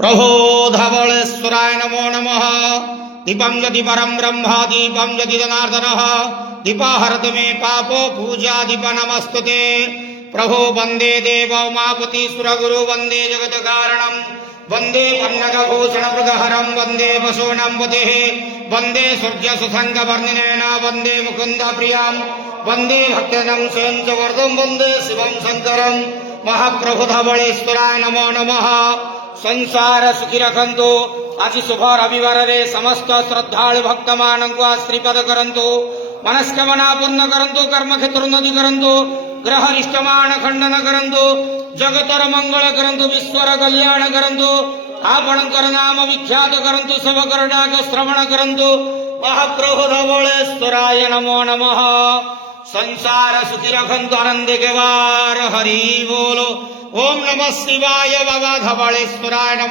प्रभो धवलेश्वराय नमो नमः। दीपं यदि परं ब्रह्म दीपं यदि जनार्दनः दीपाहरत मे पापो पूजा दीप नमस्तुते। प्रभो वंदे देव उमापति सुरगुरु वंदे जगत कारणं वंदे पन्नगभूषण मृगहरं वंदे वसूनं पतेः वंदे सूर्य सुसंग वर्णिनेन वंदे मुकुंद प्रियं वंदे भक्तजनं सेंचवर्धं वंदे शिवं शंकरं। महाप्रभु धवलेश्वराय नमो नमः। संसार सुखी रखंतु। आज शुभ रविवार रे समस्त श्रद्धालु भक्त मानक श्रीपद करंतु। मनस्कामना पूर्ण करंतु। कर्म क्षेत्र उन्नति करंतु। ग्रह रिष्टमान खंडन करंतु। जगतर मंगल करंतु। विश्वर कल्याण करंतु। आपणकर नाम विख्यात करंतु। सब करडाक श्रवण करंतु। महाप्रभु धवलेश्वराय नमो नमः। संसार सुखी रखंतु। आनंद के वार हरि बोलो। ओम नमः शिवाय बाबा धवलेश्वराय नमः।